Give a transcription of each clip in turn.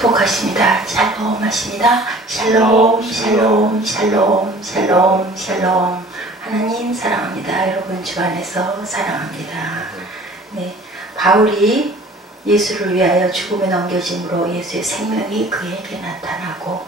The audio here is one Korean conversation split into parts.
축복하십니다. 샬롬 하십니다. 샬롬, 샬롬, 샬롬, 샬롬, 샬롬. 하나님 사랑합니다. 여러분 주 안에서 사랑합니다. 네, 바울이 예수를 위하여 죽음에 넘겨짐으로 예수의 생명이 그에게 나타나고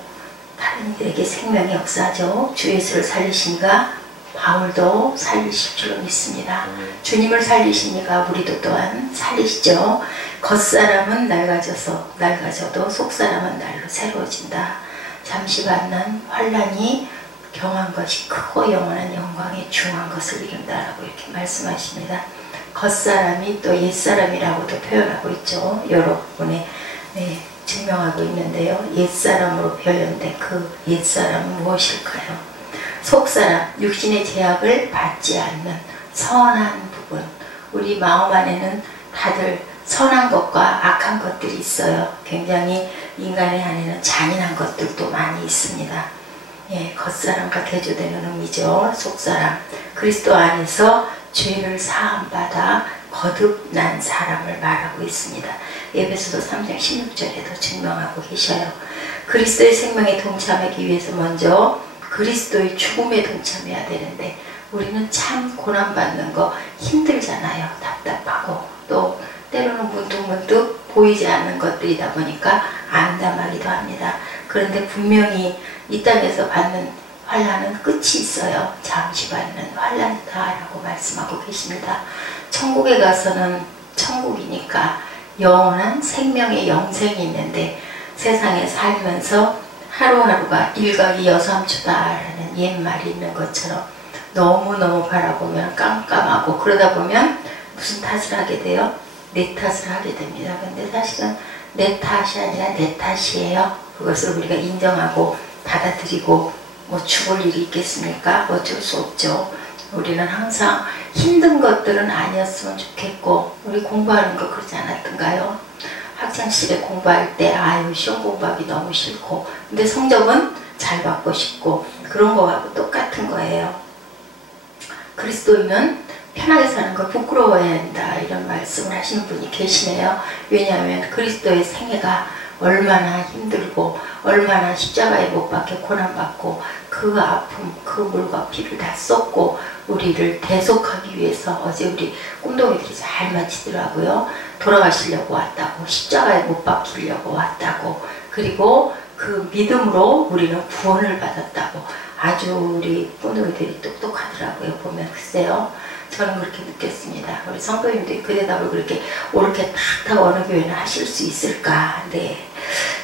다른 이들에게 생명이 역사하죠. 주 예수를 살리시니까 바울도 살리실 줄로 믿습니다. 주님을 살리시니까 우리도 또한 살리시죠. 겉사람은 낡아져도 속사람은 날로 새로워진다. 잠시 받는 환난이 경한 것이 크고 영원한 영광에 중한 것을 이룬다라고 이렇게 말씀하십니다. 겉사람이 또 옛사람이라고도 표현하고 있죠. 여러분의 증명하고 있는데요. 옛사람으로 표현된 그 옛사람은 무엇일까요? 속사람, 육신의 제약을 받지 않는 선한 부분. 우리 마음 안에는 다들 선한 것과 악한 것들이 있어요. 굉장히 인간의 안에는 잔인한 것들도 많이 있습니다. 예, 겉사람과 대조되는 의미죠. 속사람. 그리스도 안에서 죄를 사함받아 거듭난 사람을 말하고 있습니다. 에베소서 3장 16절에도 증명하고 계셔요. 그리스도의 생명에 동참하기 위해서 먼저 그리스도의 죽음에 동참해야 되는데 우리는 참 고난받는 거 힘들잖아요. 답답하고 또 때로는 문득문득 보이지 않는 것들이다 보니까 암담하기도 합니다. 그런데 분명히 이 땅에서 받는 환난은 끝이 있어요. 잠시 받는 환난이다 라고 말씀하고 계십니다. 천국에 가서는 천국이니까 영원한 생명의 영생이 있는데 세상에 살면서 하루하루가 일각이 여삼초다라는 옛말이 있는 것처럼 너무너무 바라보면 깜깜하고 그러다 보면 무슨 탓을 하게 돼요? 내 탓을 하게 됩니다. 근데 사실은 내 탓이 아니라 내 탓이에요. 그것을 우리가 인정하고 받아들이고 뭐 죽을 일이 있겠습니까? 어쩔 수 없죠. 우리는 항상 힘든 것들은 아니었으면 좋겠고 우리 공부하는 거 그러지 않았던가요? 학창시절에 공부할 때 아유 시험 공부하기 너무 싫고 근데 성적은 잘 받고 싶고 그런 거하고 똑같은 거예요. 그리스도인은 편하게 사는 걸 부끄러워해야 한다 이런 말씀을 하시는 분이 계시네요. 왜냐하면 그리스도의 생애가 얼마나 힘들고 얼마나 십자가에 못 박혀 고난받고 그 아픔 그 물과 피를 다 쏟고 우리를 대속하기 위해서 어제 우리 꿈동이들이 잘 마치더라고요. 돌아가시려고 왔다고 십자가에 못 박히려고 왔다고 그리고 그 믿음으로 우리는 구원을 받았다고 아주 우리 꿈동이들이 똑똑하더라고요. 보면 글쎄요. 저는 그렇게 느꼈습니다. 우리 성도님들이 그 대답을 그렇게 옳게 탁탁 어느 교회는 하실 수 있을까? 네.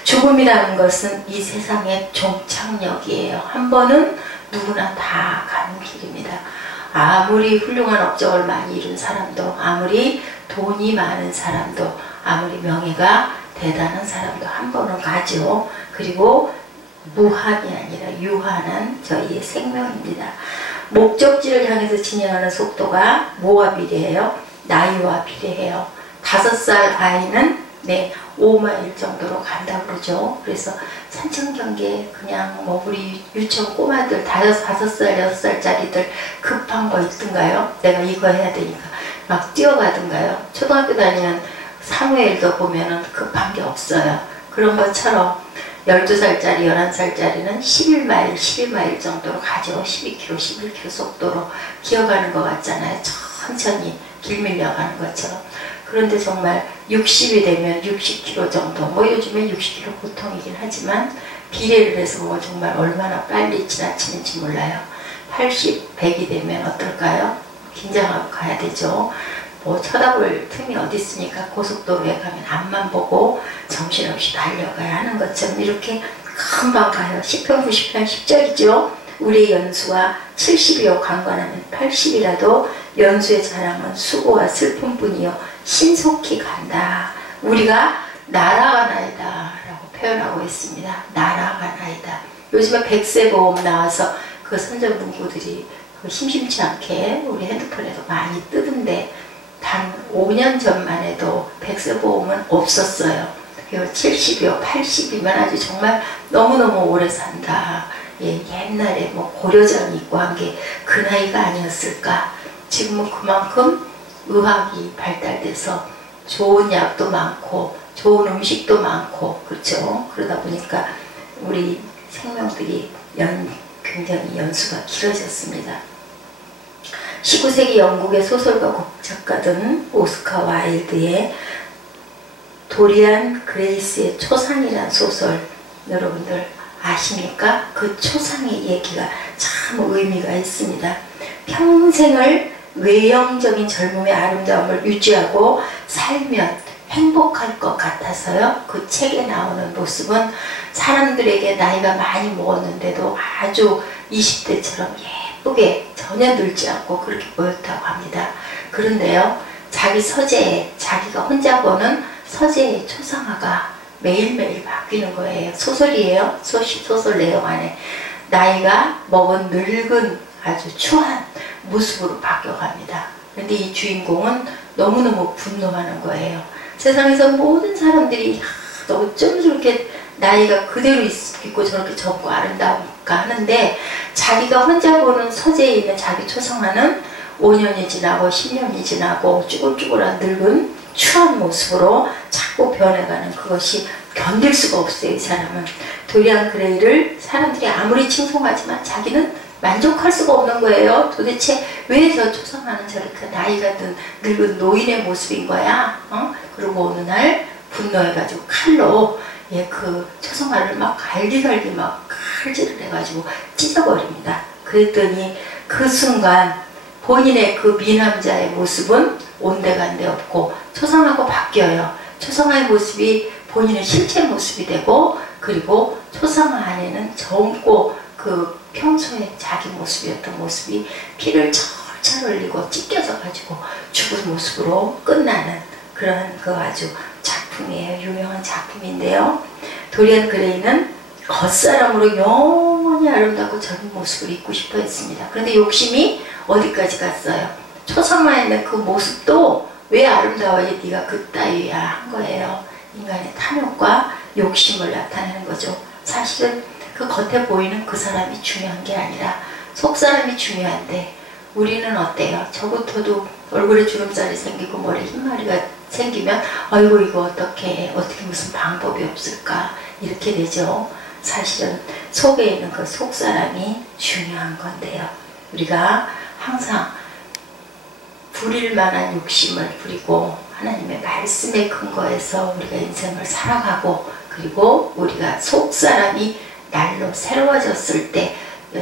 죽음이라는 것은 이 세상의 종착역이에요. 한 번은 누구나 다 가는 길입니다. 아무리 훌륭한 업적을 많이 이룬 사람도 아무리 돈이 많은 사람도 아무리 명예가 대단한 사람도 한 번은 가죠. 그리고 무한이 아니라 유한한 저희의 생명입니다. 목적지를 향해서 진행하는 속도가 뭐와 비례해요? 나이와 비례해요. 5살 아이는 5마일 정도로 간다고 그러죠. 그래서 산천경계 그냥 뭐 우리 유치원 꼬마들 5살, 6살짜리들 급한 거 있던가요? 내가 이거 해야 되니까 막 뛰어가던가요? 초등학교 다니는 사무엘도 보면은 급한 게 없어요. 그런 것처럼 12살짜리, 11살짜리는 11마일 정도로 가죠. 12km, 11km 속도로 기어가는 것 같잖아요. 천천히 길 밀려가는 것처럼. 그런데 정말 60이 되면 60km 정도, 뭐 요즘에 60km 보통이긴 하지만 비례를 해서 뭐 정말 얼마나 빨리 지나치는지 몰라요. 80, 100이 되면 어떨까요? 긴장하고 가야 되죠. 뭐 쳐다볼 틈이 어디 있으니까 고속도로에 가면 앞만 보고 정신없이 달려가야 하는 것처럼 이렇게 금방 가요. 10편 90편 10절이죠. 우리의 연수가 70이요 강관하면 80이라도 연수의 자랑은 수고와 슬픔뿐이요 신속히 간다. 우리가 날아가나이다 라고 표현하고 있습니다. 날아가나이다. 요즘에 백세보험 나와서 그 선전문구들이 심심치 않게 우리 핸드폰에도 많이 뜨던데 단 5년 전만 해도 백세보험은 없었어요. 70이요 80이면 아주 정말 너무너무 오래 산다. 예, 옛날에 뭐 고려장이 있고 한 게 그 나이가 아니었을까. 지금은 그만큼 의학이 발달돼서 좋은 약도 많고 좋은 음식도 많고 그렇죠. 그러다 보니까 우리 생명들이 굉장히 연수가 길어졌습니다. 19세기 영국의 소설가 곡 작가든 오스카 와일드의 도리안 그레이스의 초상이라는 소설 여러분들 아십니까? 그 초상의 얘기가 참 의미가 있습니다. 평생을 외형적인 젊음의 아름다움을 유지하고 살면 행복할 것 같아서요. 그 책에 나오는 모습은 사람들에게 나이가 많이 먹었는데도 아주 20대처럼 예쁘게 전혀 늙지 않고 그렇게 보였다고 합니다. 그런데요, 자기 서재에, 자기가 혼자 보는 서재의 초상화가 매일매일 바뀌는 거예요. 소설이에요. 소설 내용 안에 나이가 먹은 늙은 아주 추한 모습으로 바뀌어갑니다. 그런데 이 주인공은 너무너무 분노하는 거예요. 세상에서 모든 사람들이 어쩜 저렇게 나이가 그대로 있고 저렇게 젊고 아름다울까 하는데 자기가 혼자 보는 서재에 있는 자기 초상화는 5년이 지나고 10년이 지나고 쭈글쭈글한 늙은 추한 모습으로 자꾸 변해가는 그것이 견딜 수가 없어요. 이 사람은 도리안 그레이를 사람들이 아무리 칭송하지만 자기는 만족할 수가 없는 거예요. 도대체 왜 저 초상화는 저렇게 나이가 든 늙은 노인의 모습인 거야? 그리고 어느 날 분노해가지고 칼로 그 초상화를 막 갈기갈기 막 칼질을 해가지고 찢어버립니다. 그랬더니 그 순간 본인의 그 미남자의 모습은 온데간데 없고 초상화가 바뀌어요. 초상화의 모습이 본인의 실제 모습이 되고 그리고 초상화 안에는 젊고 그 평소에 자기 모습이었던 모습이 피를 철철 흘리고 찢겨져 가지고 죽은 모습으로 끝나는 그런 그 아주 작품이에요. 유명한 작품인데요. 도리안 그레이는 겉사람으로 영원히 아름답고 젊은 모습을 잊고 싶어 했습니다. 그런데 욕심이 어디까지 갔어요? 초상화에 있는 그 모습도 왜 아름다워야 네가 그따위야 한 거예요. 인간의 탐욕과 욕심을 나타내는 거죠. 사실은 그 겉에 보이는 그 사람이 중요한 게 아니라 속사람이 중요한데 우리는 어때요? 저부터도 얼굴에 주름살이 생기고 머리에 흰머리가 생기면 아이고 이거 어떻게 무슨 방법이 없을까 이렇게 되죠. 사실은 속에 있는 그 속사람이 중요한 건데요. 우리가 항상 부릴 만한 욕심을 부리고 하나님의 말씀에 근거해서 우리가 인생을 살아가고 그리고 우리가 속사람이 날로 새로워졌을 때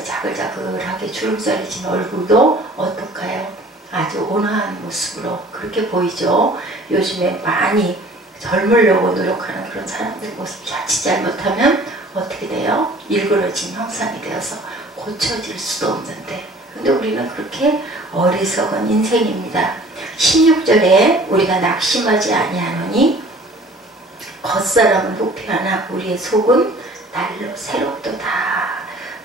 자글자글하게 주름살이 진 얼굴도 어떡해요? 아주 온화한 모습으로 그렇게 보이죠. 요즘에 많이 젊으려고 노력하는 그런 사람들 모습 자칫 잘못하면 어떻게 돼요? 일그러진 형상이 되어서 고쳐질 수도 없는데 근데 우리는 그렇게 어리석은 인생입니다. 16절에 우리가 낙심하지 아니하노니 겉사람은 후피하나 우리의 속은 날로 새롭도다.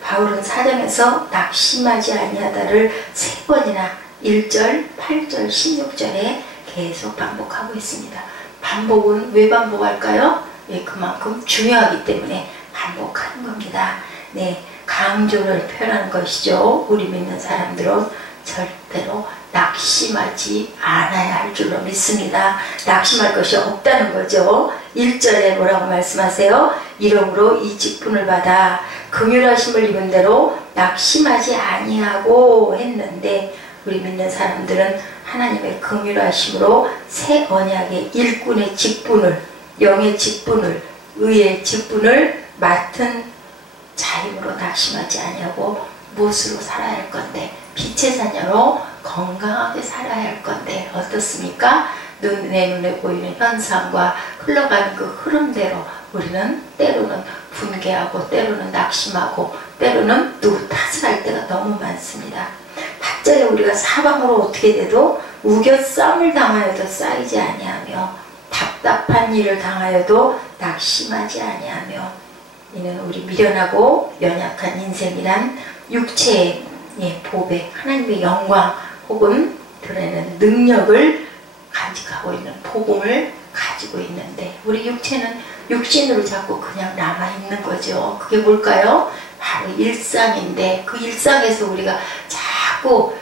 바울은 사장에서 낙심하지 아니하다를 3번이나 1절, 8절, 16절에 계속 반복하고 있습니다. 반복은 왜 반복할까요? 그만큼 중요하기 때문에 반복하는 겁니다. 네, 강조를 표현하는 것이죠. 우리 믿는 사람들은 절대로 낙심하지 않아야 할 줄로 믿습니다. 낙심할 것이 없다는 거죠. 1절에 뭐라고 말씀하세요? 이러므로 이 직분을 받아 긍휼하심을 입은 대로 낙심하지 아니하고 했는데 우리 믿는 사람들은 하나님의 긍휼하심으로 새 언약의 일꾼의 직분을 영의 직분을 의의 직분을 맡은 자임으로 낙심하지 아니하고 무엇으로 살아야 할 건데 빛의 자녀로 건강하게 살아야 할 건데 어떻습니까? 내 눈에 보이는 현상과 흘러가는 그 흐름대로 우리는 때로는 분개하고 때로는 낙심하고 때로는 누구 탓을 할 때가 너무 많습니다. 8절에 우리가 사방으로 어떻게 돼도 우겨쌈을 당하여도 쌓이지 아니하며 답답한 일을 당하여도 낙심하지 아니하며 이는 우리 미련하고 연약한 인생이란 육체의 보배, 하나님의 영광 혹은 드러내는 능력을 간직하고 있는 복음을 가지고 있는데 우리 육체는 육신으로 자꾸 그냥 남아있는 거죠. 그게 뭘까요? 바로 일상인데 그 일상에서 우리가 자꾸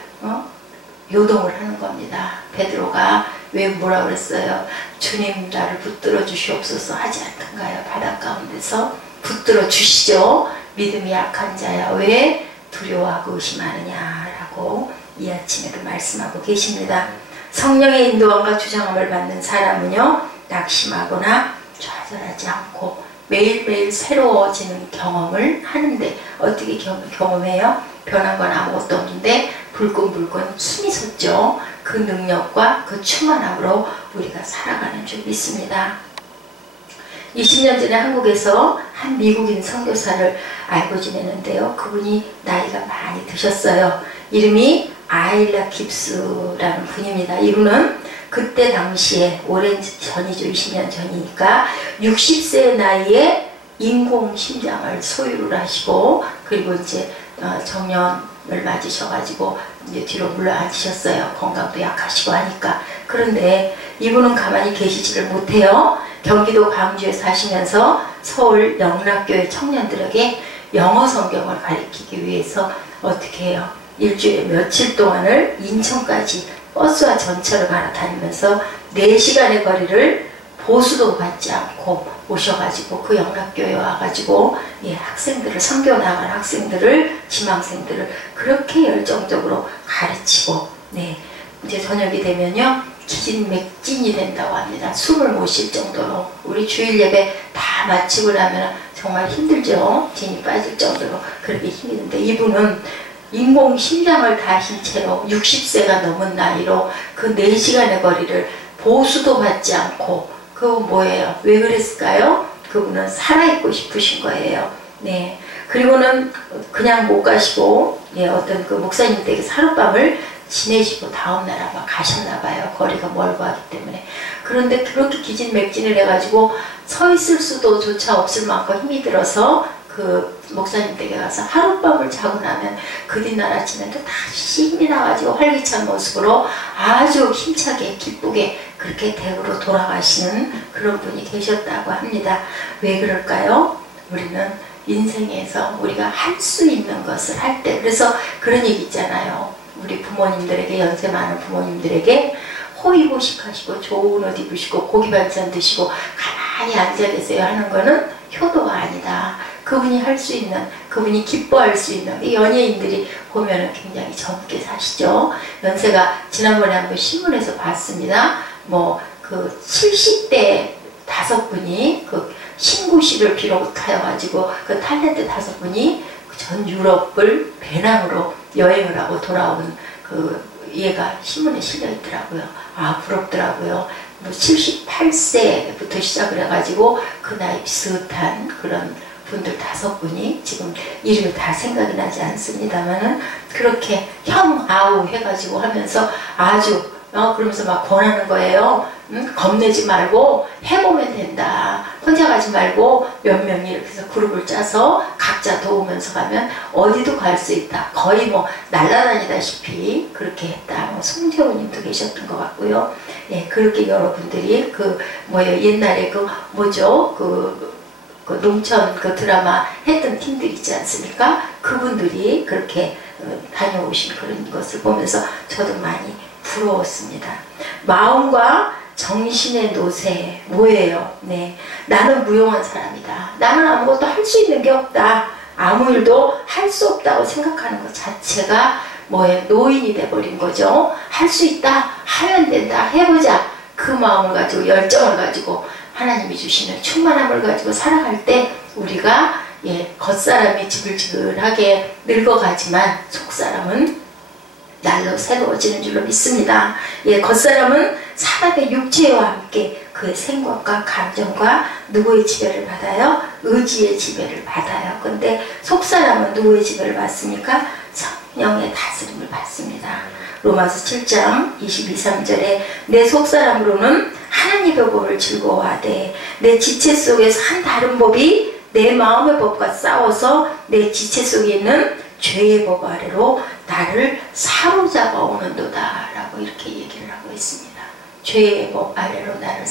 요동을 하는 겁니다. 베드로가 왜 뭐라 그랬어요? 주님 나를 붙들어 주시옵소서 하지 않던가요? 바닷 가운데서 붙들어 주시죠. 믿음이 약한 자야 왜 두려워하고 의심하느냐라고 이 아침에도 말씀하고 계십니다. 성령의 인도함과 주장함을 받는 사람은요, 낙심하거나 좌절하지 않고 매일매일 새로워지는 경험을 하는데, 어떻게 경험해요? 변한 건 아무것도 없는데 불끈불끈 숨이 솟죠. 그 능력과 그 충만함으로 우리가 살아가는 줄 믿습니다. 20년 전에 한국에서 한 미국인 선교사를 알고 지내는데요. 그분이 나이가 많이 드셨어요. 이름이 아일라 깁스라는 분입니다. 이분은 그때 당시에, 오랜 전이죠. 20년 전이니까 60세 나이에 인공심장을 소유를 하시고, 그리고 이제 정년을 맞으셔가지고 이제 뒤로 물러앉으셨어요. 건강도 약하시고 하니까. 그런데 이분은 가만히 계시지를 못해요. 경기도 광주에 사시면서 서울 영락교회 청년들에게 영어 성경을 가르치기 위해서 어떻게 해요? 일주일에 며칠 동안을 인천까지 버스와 전철을 갈아다니면서 4시간의 거리를 보수도 받지 않고 오셔가지고 그 영락교회에 와가지고 학생들을, 선교 나갈 학생들을, 지망생들을 그렇게 열정적으로 가르치고, 이제 저녁이 되면요 기진맥진이 된다고 합니다. 숨을 못 쉴 정도로. 우리 주일 예배 다 마치고 나면 정말 힘들죠. 진이 빠질 정도로 그렇게 힘이 드는데, 이분은 인공심장을 다 하신 채로 60세가 넘은 나이로 그 4시간의 거리를 보수도 받지 않고, 그거 뭐예요? 왜 그랬을까요? 그분은 살아있고 싶으신 거예요. 그리고는 그냥 못 가시고 어떤 그 목사님 댁에 하룻밤을 지내시고 다음날 아마 가셨나봐요. 거리가 멀고 하기 때문에. 그런데 그렇게 기진맥진을 해가지고 서 있을 수도 조차 없을 만큼 힘이 들어서 그 목사님 댁에 가서 하룻밤을 자고 나면 그 뒤날 아침에도 다시 힘이 나가지고 활기찬 모습으로 아주 힘차게 기쁘게 그렇게 댁으로 돌아가시는 그런 분이 계셨다고 합니다. 왜 그럴까요? 우리는 인생에서 우리가 할 수 있는 것을 할 때, 그래서 그런 얘기 있잖아요. 우리 부모님들에게, 연세 많은 부모님들에게 호의호식하시고 좋은 옷 입으시고 고기 반찬 드시고 가만히 앉아 계세요 하는 거는 효도가 아니다. 그분이 할 수 있는, 그분이 기뻐할 수 있는, 이 연예인들이 보면은 굉장히 젊게 사시죠. 연세가 지난번에 한번 신문에서 봤습니다. 뭐 그 70대 5분이 그 신구시를 비롯하여 가지고 그 탤런트 5분이 전 유럽을 배낭으로 여행을 하고 돌아온 그 얘가 신문에 실려 있더라고요. 아, 부럽더라고요. 뭐 78세부터 시작을 해가지고 그 나이 비슷한 그런 분들 5분이, 지금 이름이 다 생각이 나지 않습니다만은, 그렇게 형 아우 해가지고 하면서 아주 그러면서 막 권하는 거예요. 겁내지 말고 해보면 된다. 혼자 가지 말고 몇 명이 이렇게 해서 그룹을 짜서 각자 도우면서 가면 어디도 갈 수 있다. 거의 뭐 날아다니다시피 그렇게 했다. 뭐 송재호님도 계셨던 것 같고요. 그렇게 여러분들이 그 뭐예요, 옛날에 그 뭐죠, 그 농촌 그 드라마 했던 팀들 있지 않습니까? 그분들이 그렇게 다녀오신 그런 것을 보면서 저도 많이 부러웠습니다. 마음과 정신의 노새 뭐예요? 나는 무용한 사람이다. 나는 아무것도 할 수 있는 게 없다. 아무 일도 할 수 없다고 생각하는 것 자체가 뭐예요? 노인이 돼버린 거죠. 할 수 있다. 하면 된다. 해보자. 그 마음을 가지고, 열정을 가지고 하나님이 주시는 충만함을 가지고 살아갈 때 우리가 겉사람이 지글지글하게 늙어가지만 속사람은 날로 새로워지는 줄로 믿습니다. 겉사람은 사람의 육체와 함께 그의 생각과 감정과 누구의 지배를 받아요? 의지의 지배를 받아요. 근데 속사람은 누구의 지배를 받습니까? 성령의 다스림을 받습니다. 로마서 7장 22, 3절에 내 속사람으로는 하나님의 법을 즐거워하되 내 지체 속에서 한 다른 법이 내 마음의 법과 싸워서 내 지체 속에 있는 죄의 법 아래로 나를 사로잡아 오는도다 라고 이렇게 얘기를 하고 있습니다. 죄의 법 아래로 나를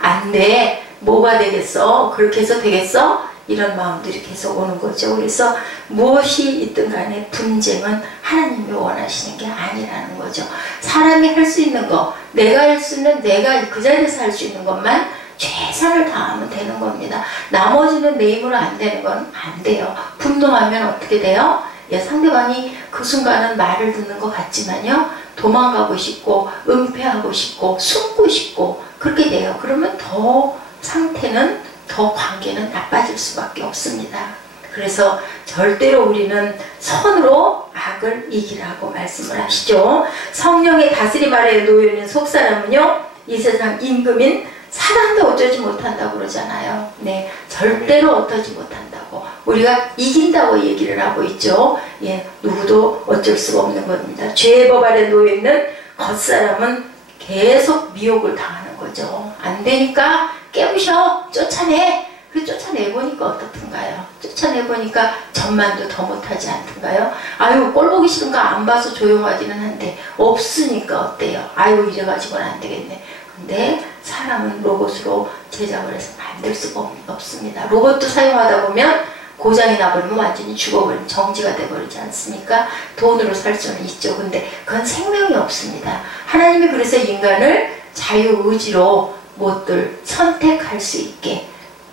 안 돼. 뭐가 되겠어? 그렇게 해서 되겠어? 이런 마음들이 계속 오는 거죠. 그래서 무엇이 있든 간에 분쟁은 하나님이 원하시는 게 아니라는 거죠. 사람이 할 수 있는 거, 내가 할 수 있는, 내가 그 자리에서 할 수 있는 것만 최선을 다하면 되는 겁니다. 나머지는 내 힘으로 안 되는 건 안 돼요. 분노하면 어떻게 돼요? 예, 상대방이 그 순간은 말을 듣는 것 같지만요, 도망가고 싶고 은폐하고 싶고 숨고 싶고 그렇게 돼요. 그러면 더 상태는, 더 관계는 나빠질 수밖에 없습니다. 그래서 절대로 우리는 선으로 악을 이기라고 말씀을 하시죠. 성령의 다스림 아래에 놓여있는 속사람은요, 이 세상 임금인 사단도 어쩌지 못한다고 그러잖아요. 네, 절대로 어떠지 못한다고, 우리가 이긴다고 얘기를 하고 있죠. 예, 누구도 어쩔 수가 없는 겁니다. 죄의 법 아래 놓여있는 겉사람은 계속 미혹을 당하는 거죠. 안 되니까 깨우셔, 쫓아내. 그 쫓아내보니까 어떻든가요? 쫓아내보니까 전만도 더 못하지 않던가요? 아유, 꼴 보기 싫은가 안 봐서 조용하지는 한데 없으니까 어때요? 아유, 이래가지고는 안 되겠네. 근데 사람은 로봇으로 제작을 해서 만들 수가 없습니다. 로봇도 사용하다 보면 고장이 나버리면 완전히 죽어버리면 정지가 돼버리지 않습니까? 돈으로 살 수는 있죠. 근데 그건 생명이 없습니다. 하나님이 그래서 인간을 자유의지로 무엇들 선택할 수 있게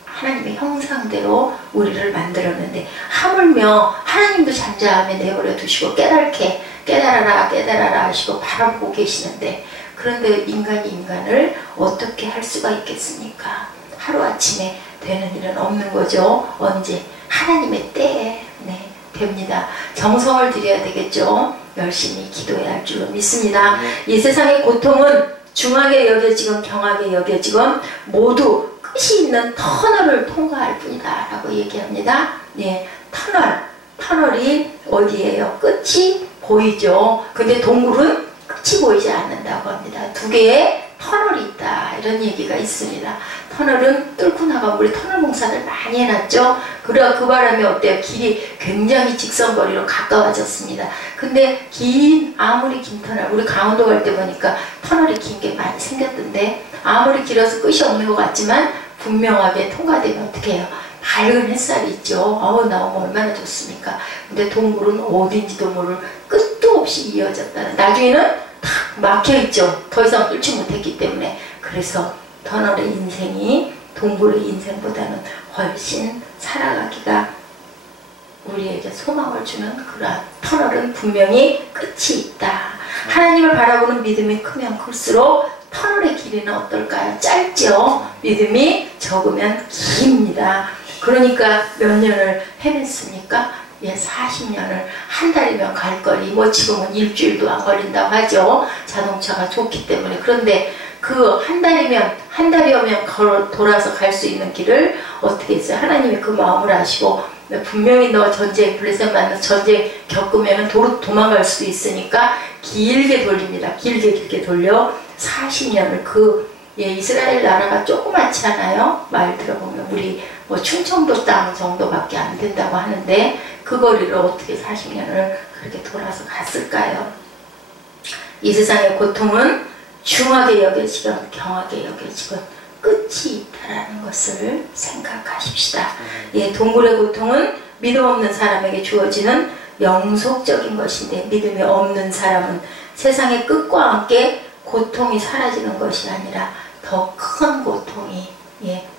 하나님의 형상대로 우리를 만들었는데, 하물며 하나님도 잠잠하게 내버려 두시고 깨닫게 깨달아라 깨달아라 하시고 바라보고 계시는데, 그런데 인간이 인간을 어떻게 할 수가 있겠습니까? 하루아침에 되는 일은 없는 거죠. 언제? 하나님의 때에 네, 됩니다. 정성을 들여야 되겠죠. 열심히 기도해야 할 줄로 믿습니다. 이 세상의 고통은 중하게 여겨지건 경하게 여겨지건 모두 끝이 있는 터널을 통과할 뿐이다 라고 얘기합니다. 예, 터널이 어디예요? 끝이 보이죠. 근데 동굴은 끝이 보이지 않는다고 합니다. 두 개의 터널이 있다, 이런 얘기가 있습니다. 터널은 뚫고 나가고, 우리 터널 공사를 많이 해놨죠. 그래, 그 바람에 어때요? 길이 굉장히 직선거리로 가까워졌습니다. 근데 아무리 긴 터널, 우리 강원도 갈 때 보니까 터널이 긴 게 많이 생겼던데, 아무리 길어서 끝이 없는 것 같지만 분명하게 통과되면 어떻게 해요? 밝은 햇살이 있죠. 나오면 얼마나 좋습니까? 근데 동굴은 어딘지도 모를 끝도 없이 이어졌다는, 나중에는 탁 막혀있죠. 더 이상 뚫지 못했기 때문에. 그래서 터널의 인생이 동굴의 인생보다는 훨씬 살아가기가, 우리에게 소망을 주는 그러한 터널은 분명히 끝이 있다. 하나님을 바라보는 믿음이 크면 클수록 터널의 길이는 어떨까요? 짧죠. 믿음이 적으면 깁니다. 그러니까 몇 년을 헤맸습니까? 예, 40년을, 한 달이면 갈 거리, 뭐 지금은 일주일도 안 걸린다고 하죠. 자동차가 좋기 때문에. 그런데 그 한 달이면 돌아서 갈 수 있는 길을 어떻게 했어요? 하나님이 그 마음을 아시고, 분명히 너 블레셋 만나서 전쟁 겪으면 도망갈 수도 있으니까 길게 돌립니다. 길게 돌려 40년을 이스라엘 나라가 조그맣지 않아요? 말 들어보면 우리 뭐 충청도 땅 정도밖에 안 된다고 하는데, 그 거리를 어떻게 40년을 그렇게 돌아서 갔을까요? 이 세상의 고통은 중하게 여겨지건 경하게 여겨지건 끝이 있다라는 것을 생각하십시다. 예, 동굴의 고통은 믿음 없는 사람에게 주어지는 영속적인 것인데, 믿음이 없는 사람은 세상의 끝과 함께 고통이 사라지는 것이 아니라 더 큰 고통이,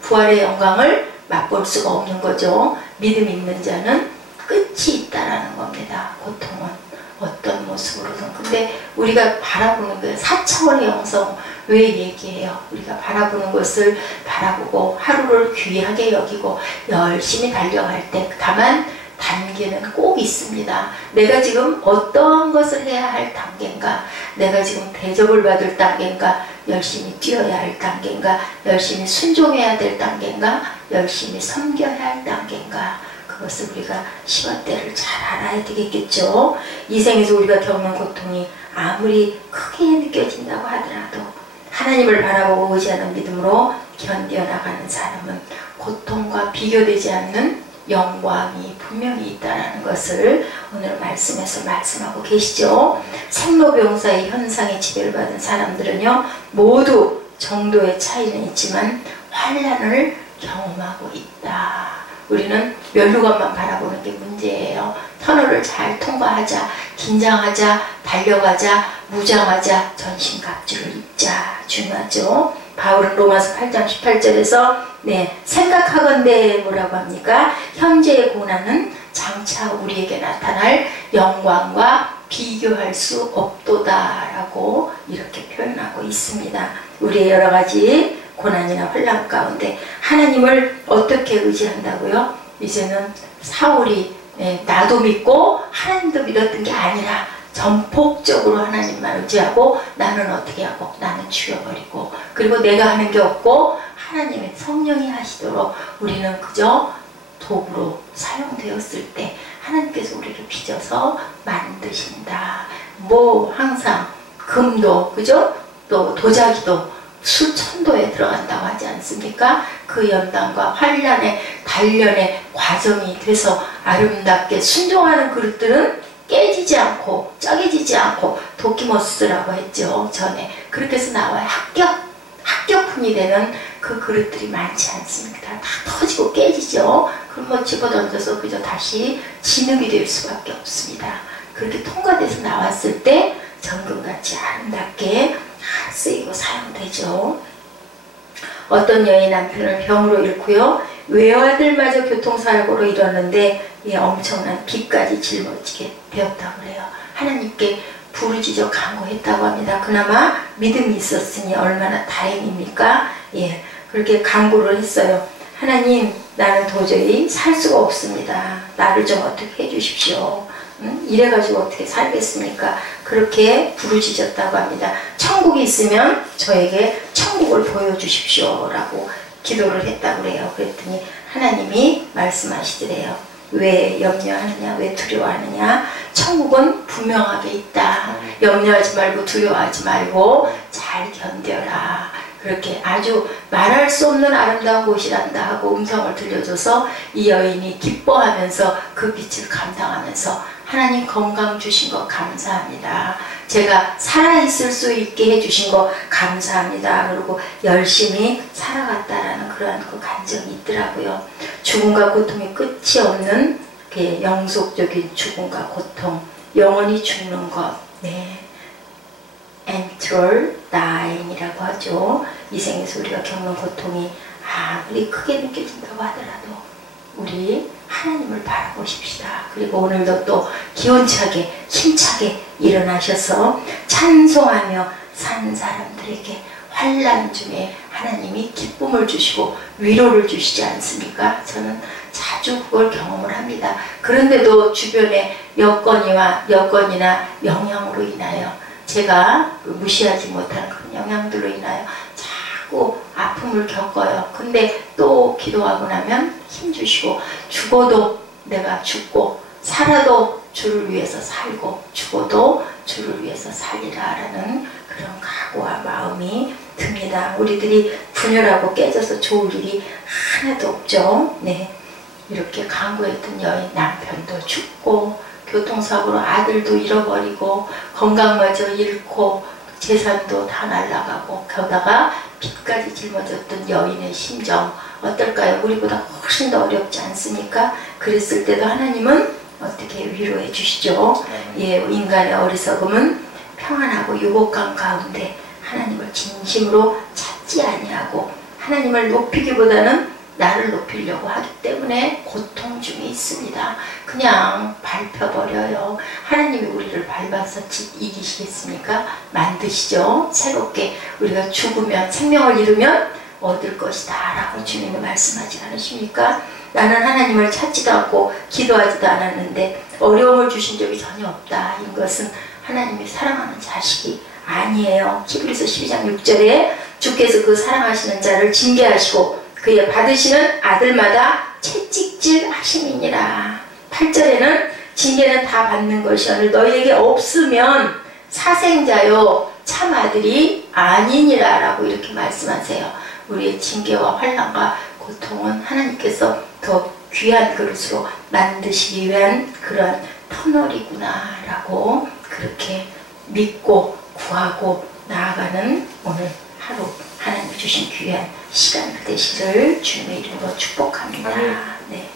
부활의 영광을 맛볼 수가 없는 거죠. 믿음 있는 자는 끝이 있다라는 겁니다. 고통은 어떤 모습으로든. 근데 우리가 바라보는 그 4차원의 영성 왜 얘기해요? 우리가 바라보는 것을 바라보고 하루를 귀하게 여기고 열심히 달려갈 때, 다만 단계는 꼭 있습니다. 내가 지금 어떠한 것을 해야 할 단계인가, 내가 지금 대접을 받을 단계인가, 열심히 뛰어야 할 단계인가, 열심히 순종해야 될 단계인가, 열심히 섬겨야 할 단계인가, 그것을 우리가 시간대를 잘 알아야 되겠죠. 이 생에서 우리가 겪는 고통이 아무리 크게 느껴진다고 하더라도 하나님을 바라보고 의지하는 믿음으로 견뎌나가는 사람은 고통과 비교되지 않는 영광이 분명히 있다는 것을 오늘 말씀에서 말씀하고 계시죠. 생로병사의 현상에 지배를 받은 사람들은요, 모두 정도의 차이는 있지만 환난을 경험하고 있다. 우리는 면류관만 바라보는 게 문제예요. 터널을 잘 통과하자. 긴장하자. 달려가자. 무장하자. 전신갑주를 입자. 중요하죠. 바울은 로마서 8장 18절에서 생각하건대 뭐라고 합니까? 현재의 고난은 장차 우리에게 나타날 영광과 비교할 수 없도다 라고 이렇게 표현하고 있습니다. 우리의 여러 가지 고난이나 환난 가운데 하나님을 어떻게 의지한다고요? 이제는 사울이 나도 믿고 하나님도 믿었던 게 아니라 전폭적으로 하나님만 의지하고 나는 어떻게 하고 나는 죽여버리고 그리고 내가 하는 게 없고 하나님의 성령이 하시도록 우리는 그저 도구로 사용되었을 때 하나님께서 우리를 빚어서 만드신다. 뭐 항상 금도 그죠? 또 도자기도 수천도에 들어간다고 하지 않습니까? 그 연단과 환란의 단련의 과정이 돼서 아름답게 순종하는 그릇들은 깨지지 않고 쩍여지지 않고 도키머스라고 했죠. 전에 그렇게 해서 나와요. 합격품이 되는 그 그릇들이 많지 않습니까? 다 터지고 깨지죠. 그럼 뭐 집어던져서 그저 다시 진흙이 될 수밖에 없습니다. 그렇게 통과돼서 나왔을 때 정금같이 아름답게 쓰이고 사용되죠. 어떤 여인 남편을 병으로 잃고요. 외아들마저 교통사고로 잃었는데 엄청난 빚까지 짊어지게 되었다고 그래요. 하나님께 부르짖어 간구했다고 합니다. 그나마 믿음이 있었으니 얼마나 다행입니까? 그렇게 간구를 했어요. 하나님, 나는 도저히 살 수가 없습니다. 나를 좀 어떻게 해주십시오. 이래가지고 어떻게 살겠습니까? 그렇게 부르짖었다고 합니다. 천국이 있으면 저에게 천국을 보여주십시오 라고 기도를 했다고 그래요. 그랬더니 하나님이 말씀하시더래요. 왜 염려하느냐? 왜 두려워하느냐? 천국은 분명하게 있다. 염려하지 말고 두려워하지 말고 잘 견뎌라. 그렇게 아주 말할 수 없는 아름다운 곳이란다 하고 음성을 들려줘서 이 여인이 기뻐하면서 그 빛을 감당하면서 하나님 건강 주신 것 감사합니다. 제가 살아있을 수 있게 해주신 것 감사합니다. 그리고 열심히 살아갔다라는 그러한 그 감정이 있더라고요. 죽음과 고통이 끝이 없는 영속적인 죽음과 고통, 영원히 죽는 것, eternal dying이라고 하죠. 이 생에서 우리가 겪는 고통이 아무리 크게 느껴진다고 하더라도 우리 하나님을 바라보십시다. 그리고 오늘도 또 기운차게 힘차게 일어나셔서 찬송하며 산 사람들에게 환난 중에 하나님이 기쁨을 주시고 위로를 주시지 않습니까? 저는 자주 그걸 경험을 합니다. 그런데도 주변의 여건이나 영향으로 인하여 제가 무시하지 못하는 그런 영향들로 인하여 자꾸 아픔을 겪어요. 근데 또 기도하고 나면 힘주시고 죽어도 내가 죽고 살아도 주를 위해서 살고 죽어도 주를 위해서 살리라라는 그런 각오와 마음이 듭니다. 우리들이 분열하고 깨져서 좋을 일이 하나도 없죠. 이렇게 간구했던 여인 남편도 죽고 교통사고로 아들도 잃어버리고 건강마저 잃고 재산도 다 날아가고 게다가 빚까지 짊어졌던 여인의 심정 어떨까요? 우리보다 훨씬 더 어렵지 않습니까? 그랬을 때도 하나님은 어떻게 위로해 주시죠? 인간의 어리석음은 평안하고 유복감 가운데 하나님을 진심으로 찾지 아니하고 하나님을 높이기보다는 나를 높이려고 하기 때문에 고통 중에 있습니다. 그냥 밟혀버려요. 하나님이 우리를 밟아서 이기시겠습니까? 만드시죠. 새롭게 우리가 죽으면 생명을 잃으면 얻을 것이다 라고 주님이 말씀하지 않으십니까? 나는 하나님을 찾지도 않고 기도하지도 않았는데 어려움을 주신 적이 전혀 없다. 이것은 하나님이 사랑하는 자식이 아니에요. 히브리서 12장 6절에 주께서 그 사랑하시는 자를 징계하시고 그의 받으시는 아들마다 채찍질 하심이니라. 8절에는 징계는 다 받는 것이오늘 너희에게 없으면 사생자요 참 아들이 아니니라 라고 이렇게 말씀하세요. 우리의 징계와 환난과 고통은 하나님께서 더 귀한 그릇으로 만드시기 위한 그런 터널이구나 라고 그렇게 믿고 구하고 나아가는 오늘 하루 하나님 주신 귀한 시간 되시를 주님의 이름으로 축복합니다. 네.